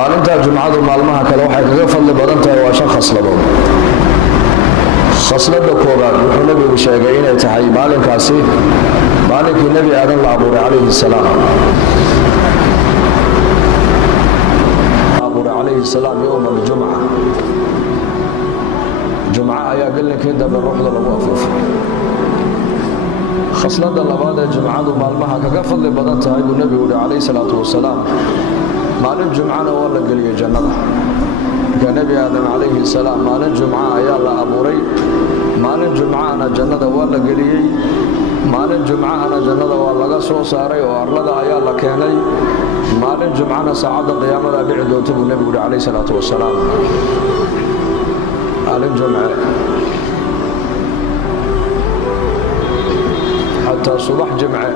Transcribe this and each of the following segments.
maalinta jumcadu maalmaha kale waxay kaga fadli badan tahay waa shan khasladood. khaslada koobaad wuxuu nabigu sheegay inay tahay maalinkaasi maalinkii nebi aadan la abuuray calayhi salaam yowma aljumca. jumca ayaa gelinkii dambe ruuxda lagu afuufay. khaslada labaad ee jumcadu maalmaha kaga fadli badan tahay buu nebigu yihi calayhi salaatu wasalaam maalin jumcana waa la geliyey jannada. marka nebi aadam calayhi salaam maalin jumca ayaa la abuuray, maalin jumcahana jannada waa la geliyey, maalin jumcahana jannada waa laga soo saaray oo arlada ayaa la keenay, maalin jumcana saacadda qiyaamada dhici doonta buu nebigu yihi calayhi salaatu wasalaam. maalin jumce xataa subax jimce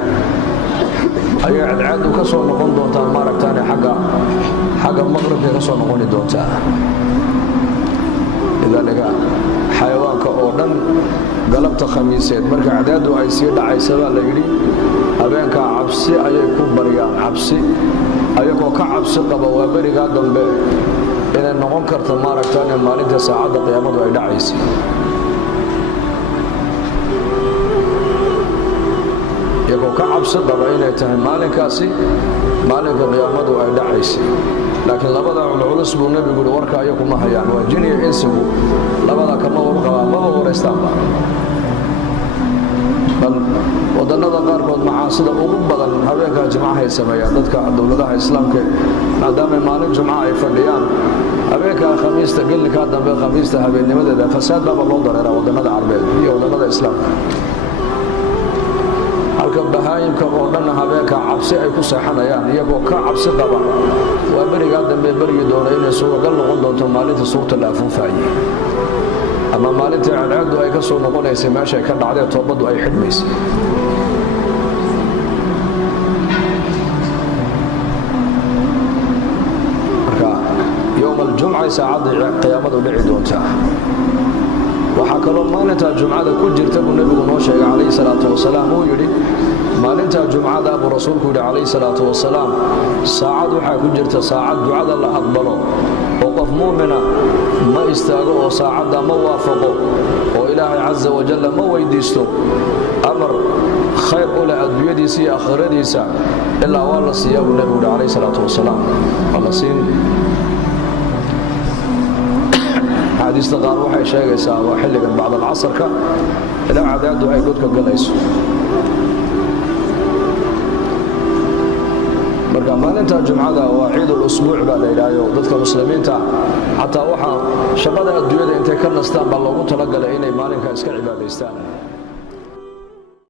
ayay cadceedu ka soo noqon doontaa maaragtaane xagga maqribkay ka soo noqoni doontaa. lidaalika xayawaanka oo dhan galabta khamiiseed marka cadceedu ay sii dhacaysa baa la yidhi habeenkaa cabsi ayay ku baryaan, cabsi ayagoo ka cabsi qaba waa berigaa dambe inay noqon karta maaragtaane maalinta saacadda qiyaamadu ay dhacaysay. iyagoo ka cabsi qaba inay tahay maalinkaasi maalinka qiyaamadu ay dhacaysay. laakiin labada culculus buu nebigu yihi warka ayagu ma hayaan, waa jin iyo insigu labada kama warqabaan, maba waraystaanba. bal wadannada qaarkood macaasida ugu badan habeenkaa jimcahay sameeyaan dadka dowladaha islaamka, maadaamay maalin jumca ay fadhiyaan habeenkaa khamiista gelinkaa dambe khamiista habeennimadeeda fasaad baaba loo dareeraa wadannada carbeed iyo wadannada islaamka. halka bahaayimka oo dhanna habeenkaa cabsi ay ku seexanayaan iyagoo ka cabsi qaba waa berigaa dambe beryi doona inay suuragal noqon doonto maalinta suurta la afuufaayey ama maalintai cadceedu ay ka soo noqonaysay meesha ay ka dhacdee toobaddu ay xidhmaysay. marka yowma aljumcay saacaddii qiyaamadu dhici doontaa. waxaa kaloo maalintaa jumcada ku jirta buu nebigu noo sheegay calayhi salaatu wasalaam, uu yidhi maalintaa jumcada buu rasuulku yidhi calayhi salaatu wasalaam saacad waxaa ku jirta saacad ducada la aqbalo oo qof muumina ma istaago oo saacadda ma waafaqo oo ilaahay casa wajalla ma weydiisto amar khayr u leh adduunyadiisa iyo aakhiradiisa ilaa waa la siiyaa buu nebigu yidhi calayhi salaatu wasalaam. waa la siin. xaadiista qaar waxay sheegaysaa waa xilligan bacd alcasarka ilaa cadceedu ay godka galayso. marka maalinta jumcada waa ciidul usbuuc baa la yidhaahdo dadka muslimiinta xataa waxaa shaqada adduunyada intay ka nastaan baa loogu talagalay inay maalinka iska cibaadaystaan.